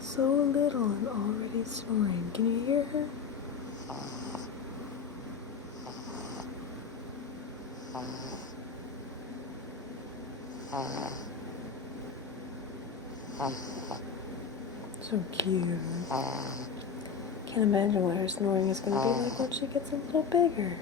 So little and already snoring. Can you hear her? So cute. Can't imagine what her snoring is going to be like when she gets a little bigger.